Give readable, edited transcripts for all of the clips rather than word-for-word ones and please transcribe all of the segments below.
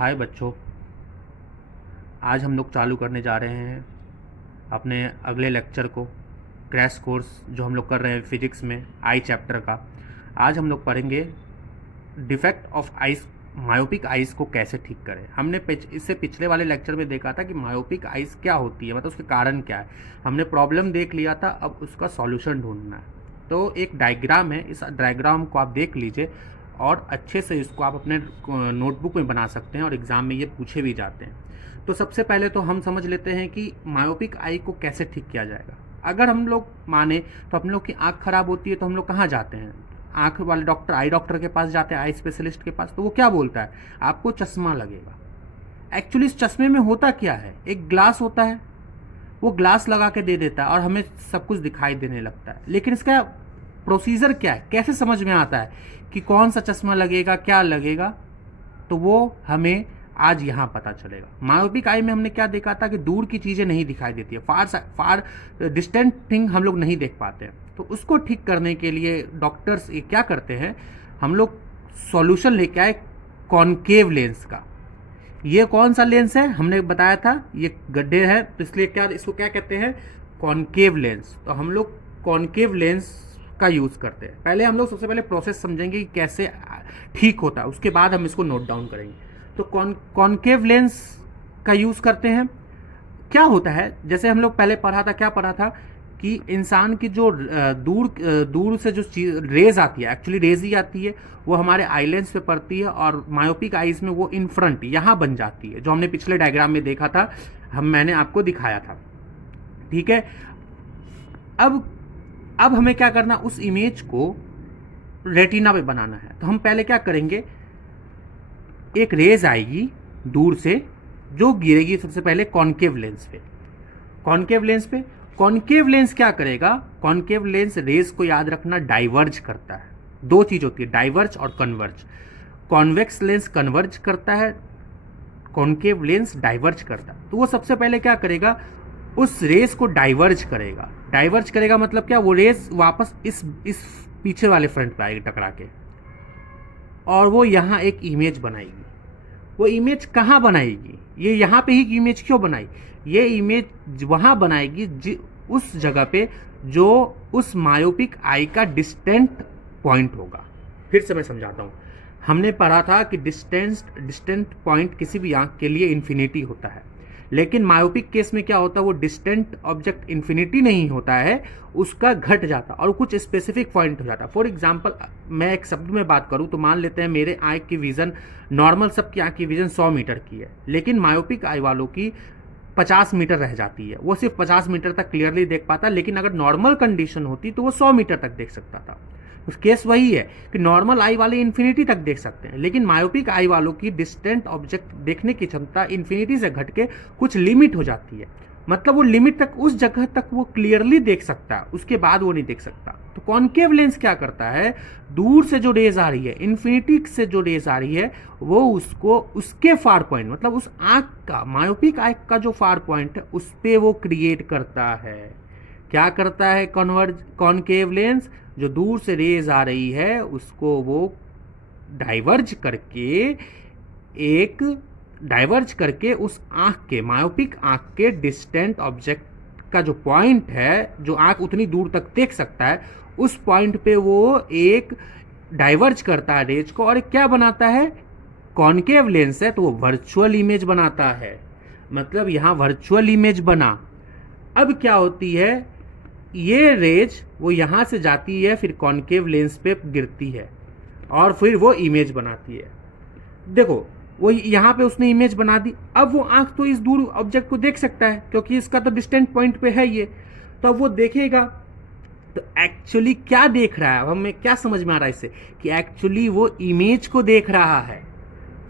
हाय बच्चों। आज हम लोग चालू करने जा रहे हैं अपने अगले लेक्चर को, क्रैश कोर्स जो हम लोग कर रहे हैं फिजिक्स में आई चैप्टर का। आज हम लोग पढ़ेंगे defect of ice, myopic ice को कैसे ठीक करें। हमने इससे पिछले वाले लेक्चर में देखा था कि मायोपिक आइस क्या होती है, मतलब उसके कारण क्या है। हमने प्रॉब्लम देख लिया था, अब उसका सॉल्यूशन ढूंढना है। तो एक डायग्राम है, इस डायग्राम को आप देख लीजिए और अच्छे से इसको आप अपने नोटबुक में बना सकते हैं और एग्ज़ाम में ये पूछे भी जाते हैं। तो सबसे पहले तो हम समझ लेते हैं कि मायोपिक आई को कैसे ठीक किया जाएगा। अगर हम लोग माने तो हम लोग की आँख खराब होती है तो हम लोग कहाँ जाते हैं? आँख वाले डॉक्टर, आई डॉक्टर के पास जाते हैं, आई स्पेशलिस्ट के पास। तो वो क्या बोलता है? आपको चश्मा लगेगा। एक्चुअली इस चश्मे में होता क्या है? एक ग्लास होता है, वो ग्लास लगा के दे देता है और हमें सब कुछ दिखाई देने लगता है। लेकिन इसका प्रोसीजर क्या है, कैसे समझ में आता है कि कौन सा चश्मा लगेगा, क्या लगेगा? तो वो हमें आज यहाँ पता चलेगा। मायोपिक आई में हमने क्या देखा था कि दूर की चीज़ें नहीं दिखाई देती है, फार डिस्टेंट थिंग हम लोग नहीं देख पाते हैं। तो उसको ठीक करने के लिए डॉक्टर्स ये क्या करते हैं, हम लोग सॉल्यूशन लेके आए कॉनकेव लेंस का। ये कौन सा लेंस है? हमने बताया था ये गड्ढे है, तो इसलिए क्या इसको क्या कहते हैं? Concave lens. तो हम लोग कॉनकेव लेंस का यूज़ करते हैं। पहले हम लोग सबसे पहले प्रोसेस समझेंगे कि कैसे ठीक होता है, उसके बाद हम इसको नोट डाउन करेंगे। तो कॉनकेव लेंस का यूज़ करते हैं। क्या होता है, जैसे हम लोग पहले पढ़ा था, क्या पढ़ा था कि इंसान की जो दूर से जो रेज आती है, एक्चुअली रेज ही आती है, वो हमारे आईलेंस पे पड़ती है और मायोपिक आइज में वो इन फ्रंट यहाँ बन जाती है, जो हमने पिछले डायग्राम में देखा था, मैंने आपको दिखाया था। ठीक है। अब हमें क्या करना, उस इमेज को रेटिना पे बनाना है। तो हम पहले क्या करेंगे, एक रेज आएगी दूर से जो गिरेगी सबसे पहले कॉनकेव लेंस पे। कॉनकेव लेंस क्या करेगा? कॉनकेव लेंस रेज को याद रखना डाइवर्ज करता है। दो चीज होती है, डाइवर्ज और कन्वर्ज। कॉन्वेक्स लेंस कन्वर्ज करता है, कॉनकेव लेंस डाइवर्ज करता है। तो वो सबसे पहले क्या करेगा, उस रेस को डाइवर्ज करेगा मतलब क्या, वो रेस वापस इस पीछे वाले फ्रंट पे आएगी टकरा के, और वो यहाँ एक इमेज बनाएगी। वो इमेज कहाँ बनाएगी? ये यहाँ पे ही इमेज क्यों बनाई? ये इमेज वहाँ बनाएगी उस जगह पे जो उस मायोपिक आई का डिस्टेंट पॉइंट होगा। फिर से मैं समझाता हूँ। हमने पढ़ा था कि डिस्टेंट पॉइंट किसी भी आंख के लिए इन्फिनिटी होता है, लेकिन मायोपिक केस में क्या होता है, वो डिस्टेंट ऑब्जेक्ट इन्फिनिटी नहीं होता है, उसका घट जाता और कुछ स्पेसिफिक पॉइंट हो जाता। फॉर एग्जांपल, मैं एक शब्द में बात करूं तो मान लेते हैं मेरे आंख की विजन, नॉर्मल सबकी आंख की विजन 100 मीटर की है, लेकिन मायोपिक आई वालों की 50 मीटर रह जाती है। वो सिर्फ 50 मीटर तक क्लियरली देख पाता, लेकिन अगर नॉर्मल कंडीशन होती तो वो 100 मीटर तक देख सकता था। उस केस वही है कि नॉर्मल आई वाले इन्फिनिटी तक देख सकते हैं, लेकिन मायोपिक आई वालों की डिस्टेंट ऑब्जेक्ट देखने की क्षमता इन्फिनिटी से घट के कुछ लिमिट हो जाती है। मतलब वो लिमिट तक, उस जगह तक वो क्लियरली देख सकता है, उसके बाद वो नहीं देख सकता। तो कॉनकेव लेंस क्या करता है, दूर से जो रेज आ रही है, इन्फिनिटी से जो रेज आ रही है, वो उसको उसके फार पॉइंट, मतलब उस आंख का, मायोपिक आंख का जो फार पॉइंट है, उस पर वो क्रिएट करता है। क्या करता है कॉनकेव लेंस? जो दूर से रेज आ रही है उसको वो डाइवर्ज करके उस आंख के, मायोपिक आंख के डिस्टेंट ऑब्जेक्ट का जो पॉइंट है, जो आंख उतनी दूर तक देख सकता है, उस पॉइंट पे वो एक डाइवर्ज करता है रेज को, और क्या बनाता है? कॉनकेव लेंस है तो वो वर्चुअल इमेज बनाता है। मतलब यहां वर्चुअल इमेज बना। अब क्या होती है, ये रेज वो यहाँ से जाती है, फिर कॉनकेव लेंस पे गिरती है और फिर वो इमेज बनाती है। देखो, वो यहाँ पे उसने इमेज बना दी। अब वो आंख तो इस दूर ऑब्जेक्ट को देख सकता है क्योंकि इसका तो डिस्टेंट पॉइंट पे है ये, तो अब वो देखेगा। तो एक्चुअली क्या देख रहा है, अब हमें क्या समझ में आ रहा है इससे, कि एक्चुअली वो इमेज को देख रहा है।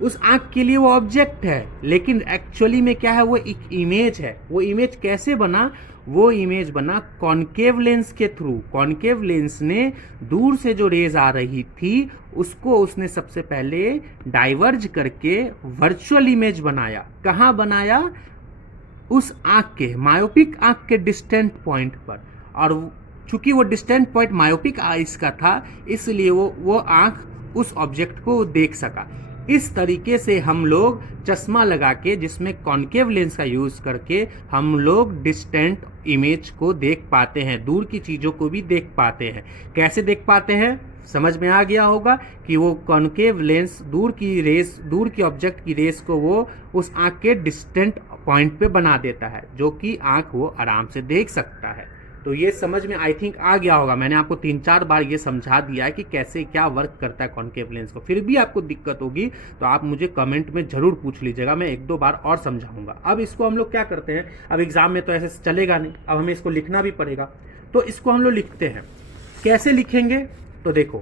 उस आंख के लिए वो ऑब्जेक्ट है, लेकिन एक्चुअली में क्या है, वो एक इमेज है। वो इमेज कैसे बना? वो इमेज बना कॉनकेव लेंस के थ्रू। कॉनकेव लेंस ने दूर से जो रेज आ रही थी उसको उसने सबसे पहले डाइवर्ज करके वर्चुअल इमेज बनाया। कहाँ बनाया? उस आंख के, मायोपिक आंख के डिस्टेंट पॉइंट पर। और चूंकि वो डिस्टेंट पॉइंट मायोपिक आइज का था, इसलिए वो आंख उस ऑब्जेक्ट को देख सका। इस तरीके से हम लोग चश्मा लगा के, जिसमें कॉन्केव लेंस का यूज़ करके हम लोग डिस्टेंट इमेज को देख पाते हैं, दूर की चीज़ों को भी देख पाते हैं। कैसे देख पाते हैं, समझ में आ गया होगा कि वो कॉन्केव लेंस दूर की ऑब्जेक्ट की रेस को वो उस आँख के डिस्टेंट पॉइंट पे बना देता है, जो कि आँख वो आराम से देख सकता है। तो ये समझ में आई थिंक आ गया होगा। मैंने आपको 3-4 बार ये समझा दिया है कि कैसे क्या वर्क करता है कॉन्केव लेंस को। फिर भी आपको दिक्कत होगी तो आप मुझे कमेंट में ज़रूर पूछ लीजिएगा, मैं 1-2 बार और समझाऊंगा। अब इसको हम लोग क्या करते हैं, अब एग्जाम में तो ऐसे चलेगा नहीं, अब हमें इसको लिखना भी पड़ेगा। तो इसको हम लोग लिखते हैं, कैसे लिखेंगे, तो देखो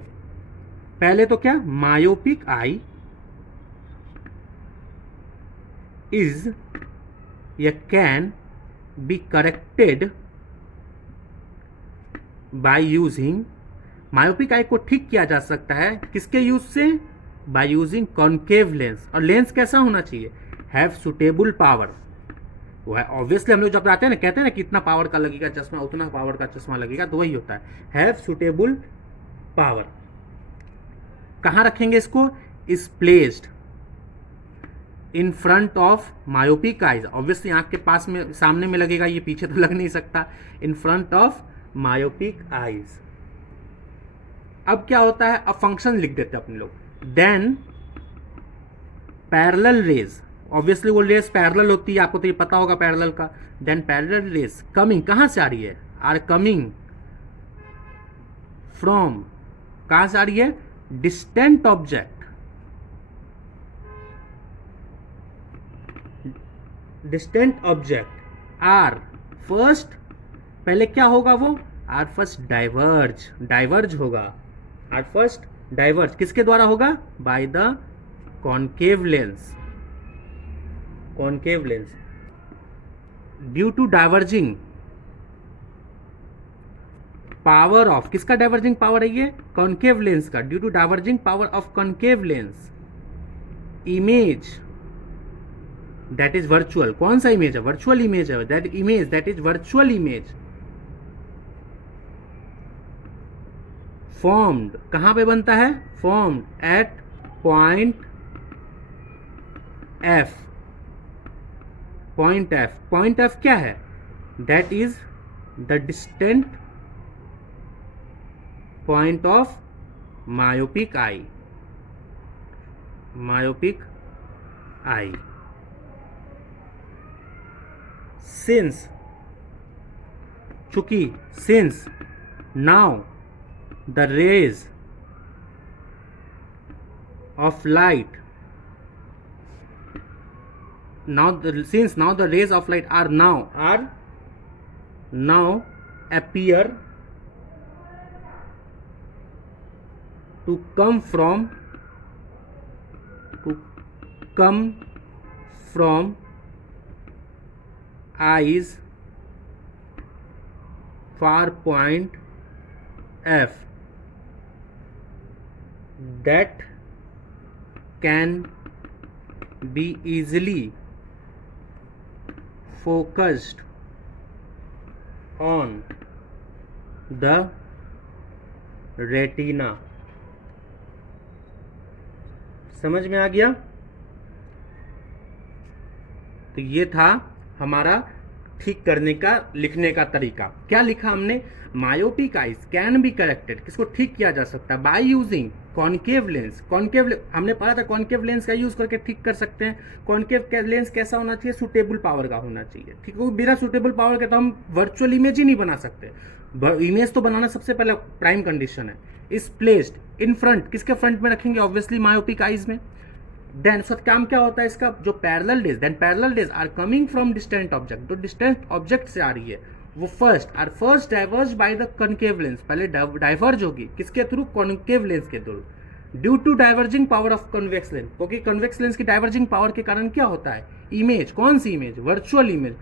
पहले तो क्या, मायोपिक आई इज या can be corrected by using, myopic eye को ठीक किया जा सकता है किसके यूज से, बाय यूजिंग कॉन्केव लेंस। और लेंस कैसा होना चाहिए, हैव सुटेबल पावर। वो है ऑब्वियसली, हम लोग जब आते हैं ना, कहते हैं ना कितना पावर का लगेगा चश्मा, उतना पावर का चश्मा लगेगा, तो वही होता है, हैव सुटेबल पावर। कहाँ रखेंगे इसको, is placed in front of myopic eyes. Obviously आंख के पास में, सामने में लगेगा, ये पीछे तो लग नहीं सकता, in front of myopic eyes. अब क्या होता है, अब फंक्शन लिख देते हैं अपने लोग, देन पैरेलल रेज, ऑब्वियसली वो रेज पैरेलल होती है, आपको तो ये पता होगा पैरेलल का। देन पैरेलल रेज कमिंग, कहां से आ रही है, आर कमिंग फ्रॉम, कहां से आ रही है, distant object, distant object are first, पहले क्या होगा वो, आर फर्स्ट डाइवर्ज, डाइवर्ज होगा, आर फर्स्ट डाइवर्ज किसके द्वारा होगा, by the concave lens, concave lens. Due to diverging power of, किसका डाइवर्जिंग पावर है ये, कॉन्केव लेंस का, due to diverging power of concave lens, image that is virtual, कौन सा इमेज है, वर्चुअल इमेज है, that image that is virtual image, formed, कहां पे बनता है, formed at point F, point F, point F क्या है, that is the distant point of myopic eye, myopic eye. Since, चूंकि, since now the rays of light, since now the rays of light are now appear to come from eyes far point F, that can be easily focused on the retina। समझ में आ गया, तो ये था हमारा ठीक करने का, लिखने का तरीका। क्या लिखा हमने, myopic eyes can be corrected, किसको ठीक किया जा सकता है, by using concave lens, concave हमने पढ़ा था कॉन्केव लेंस का यूज करके ठीक कर सकते हैं। कॉन्केव लेंस कैसा होना चाहिए, सुटेबल पावर का होना चाहिए, ठीक है, बिना सुटेबल पावर के तो हम वर्चुअल इमेज ही नहीं बना सकते, इमेज तो बनाना सबसे पहले प्राइम कंडीशन है। इज प्लेस्ड इन फ्रंट, किसके फ्रंट में रखेंगे, ऑब्वियसली मायोपिक आइज में। देन उसका काम क्या होता है इसका, जो parallel rays, then parallel rays are coming from distant object, जो डिस्टेंट ऑब्जेक्ट से आ रही है वो first diverge by the concave lens, पहले डाइवर्ज होगी किसके थ्रू, कॉन्केव लेंस के through, due to diverging power of convex lens, क्योंकि कन्वेक्स लेंस की डाइवर्जिंग पावर के कारण क्या होता है, इमेज, कौन सी image, virtual image,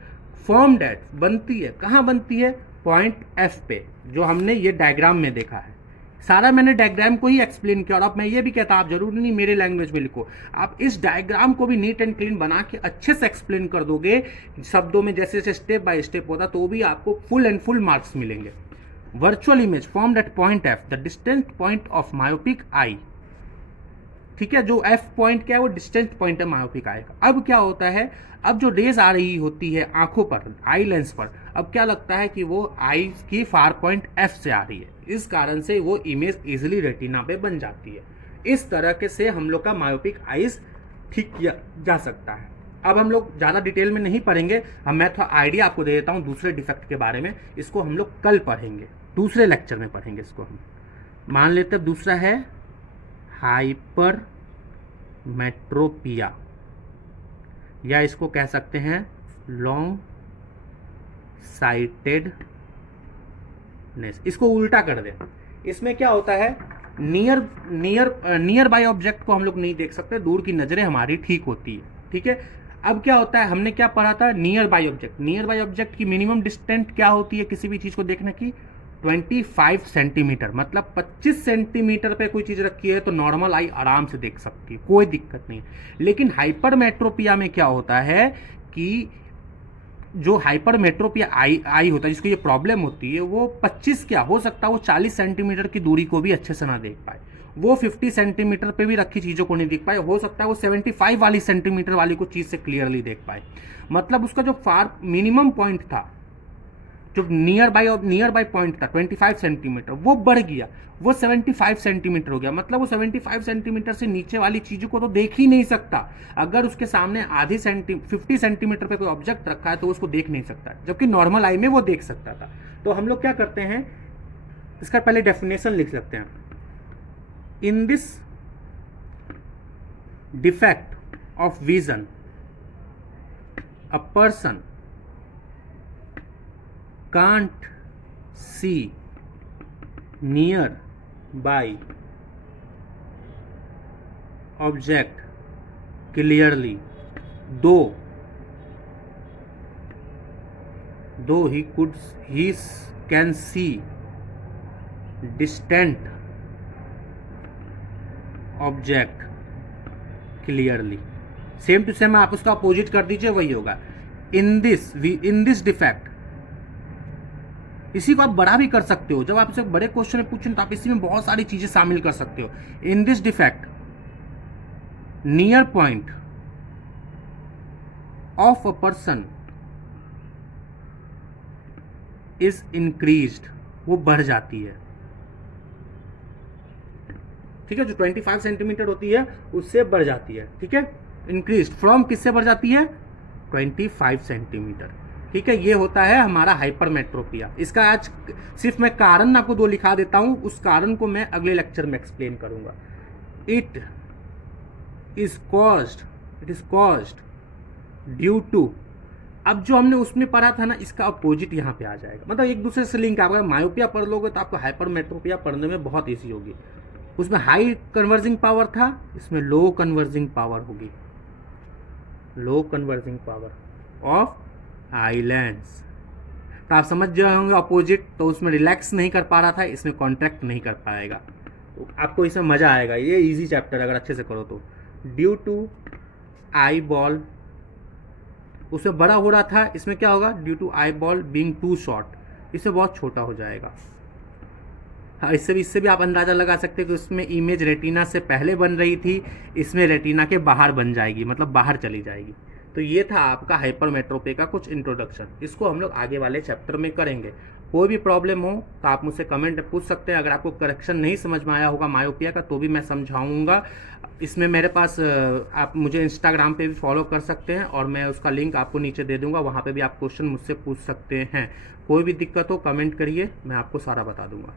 formed at, बनती है, कहाँ बनती है, पॉइंट एफ पे, जो हमने ये डायग्राम में देखा है। सारा मैंने डायग्राम को ही एक्सप्लेन किया, और अब मैं ये भी कहता, आप जरूर नहीं मेरे लैंग्वेज में लिखो, आप इस डायग्राम को भी नीट एंड क्लीन बना के अच्छे से एक्सप्लेन कर दोगे शब्दों में, जैसे जैसे स्टेप बाय स्टेप होता, तो भी आपको फुल एंड फुल मार्क्स मिलेंगे। Virtual image formed at point F, the distant point of myopic आई, ठीक है, जो एफ पॉइंट क्या है वो डिस्टेंस पॉइंट है मायोपिक आई का। अब क्या होता है, अब जो रेज आ रही होती है आंखों पर, आई लेंस पर, अब क्या लगता है कि वो आई की फार पॉइंट एफ से आ रही है, इस कारण से वो इमेज इजिली रेटिना पे बन जाती है। इस तरह के से हम लोग का मायोपिक आइज ठीक किया जा सकता है। अब हम लोग ज़्यादा डिटेल में नहीं पढ़ेंगे, मैं थोड़ा आइडिया आपको दे देता हूँ दूसरे डिफेक्ट के बारे में। इसको हम लोग कल पढ़ेंगे, दूसरे लेक्चर में पढ़ेंगे इसको हम। मान लेते हैं दूसरा है हाइपर मेट्रोपिया, या इसको कह सकते हैं लॉन्ग साइटेडनेस। इसको उल्टा कर दें, इसमें क्या होता है, नियर बाय ऑब्जेक्ट को हम लोग नहीं देख सकते, दूर की नजरें हमारी ठीक होती है, ठीक है। अब क्या होता है, हमने क्या पढ़ा था, near by object, near by object की मिनिमम डिस्टेंस क्या होती है किसी भी चीज को देखने की, 25 सेंटीमीटर, मतलब 25 सेंटीमीटर पे कोई चीज रखी है तो नॉर्मल आई आराम से देख सकती है, कोई दिक्कत नहीं है। लेकिन हाइपरमेट्रोपिया में क्या होता है कि जो हाइपरमेट्रोपिया आई होता है, जिसको ये प्रॉब्लम होती है, वो 25 क्या हो सकता है, वो 40 सेंटीमीटर की दूरी को भी अच्छे से ना देख पाए, वो 50 सेंटीमीटर पे भी रखी चीज़ों को नहीं देख पाए, हो सकता है वो 75 वाली सेंटीमीटर वाली को चीज़ से क्लियरली देख पाए। मतलब उसका जो फार मिनिमम पॉइंट था, जो नियर बाय पॉइंट था 25 सेंटीमीटर, वो बढ़ गया, वो 75 सेंटीमीटर हो गया। मतलब वो 75 सेंटीमीटर से नीचे वाली चीज़ों को तो देख ही नहीं सकता। अगर उसके सामने 50 सेंटीमीटर पे कोई ऑब्जेक्ट रखा है तो उसको देख नहीं सकता, जबकि नॉर्मल आई में वो देख सकता था। तो हम लोग क्या करते हैं, इसका पहले डेफिनेशन लिख सकते हैं। In this defect of vision a person can't see near by object clearly, though he can see distant object clearly। Same to same आप उसका अपोजिट कर दीजिए, वही होगा। इन दिस डिफेक्ट, इसी को आप बड़ा भी कर सकते हो, जब आपसे बड़े क्वेश्चन पूछें तो आप इसी में बहुत सारी चीजें शामिल कर सकते हो। In this defect near point of a person is increased, वो बढ़ जाती है, ठीक है। जो 25 सेंटीमीटर होती है उससे बढ़ जाती है, ठीक है। इंक्रीज्ड फ्रॉम किससे बढ़ जाती है, 25 सेंटीमीटर, ठीक है। ये होता है हमारा हाइपरमेट्रोपिया। इसका आज सिर्फ मैं कारण आपको 2 लिखा देता हूं, उस कारण को मैं अगले लेक्चर में एक्सप्लेन करूंगा। It is caused due to, अब जो हमने उसमें पढ़ा था ना, इसका अपोजिट यहाँ पे आ जाएगा, मतलब एक दूसरे से लिंक। आप मायोपिया पढ़ लोगे तो आपको हाइपरमेट्रोपिया पढ़ने में बहुत ईजी होगी। उसमें हाई कन्वर्जिंग पावर था, इसमें लो कन्वर्जिंग पावर होगी, लो कन्वर्जिंग पावर ऑफ आइलैंड्स। तो आप समझ गए होंगे अपोजिट, तो उसमें रिलैक्स नहीं कर पा रहा था, इसमें कॉन्ट्रैक्ट नहीं कर पाएगा। तो आपको इसमें मजा आएगा, ये इजी चैप्टर अगर अच्छे से करो तो। ड्यू टू आई बॉल, उसमें बड़ा हो रहा था, इसमें क्या होगा, due to eyeball being too short, इससे बहुत छोटा हो जाएगा। हाँ, इससे भी आप अंदाज़ा लगा सकते हैं कि उसमें इमेज रेटिना से पहले बन रही थी, इसमें रेटिना के बाहर बन जाएगी, मतलब बाहर चली जाएगी। तो ये था आपका हाइपरमेट्रोपिया का कुछ इंट्रोडक्शन, इसको हम लोग आगे वाले चैप्टर में करेंगे। कोई भी प्रॉब्लम हो तो आप मुझसे कमेंट में पूछ सकते हैं। अगर आपको करेक्शन नहीं समझ में आया होगा मायोपिया का तो भी मैं समझाऊंगा। इसमें मेरे पास आप मुझे इंस्टाग्राम पे भी फॉलो कर सकते हैं और मैं उसका लिंक आपको नीचे दे दूंगा, वहाँ पे भी आप क्वेश्चन मुझसे पूछ सकते हैं। कोई भी दिक्कत हो कमेंट करिए, मैं आपको सारा बता दूंगा।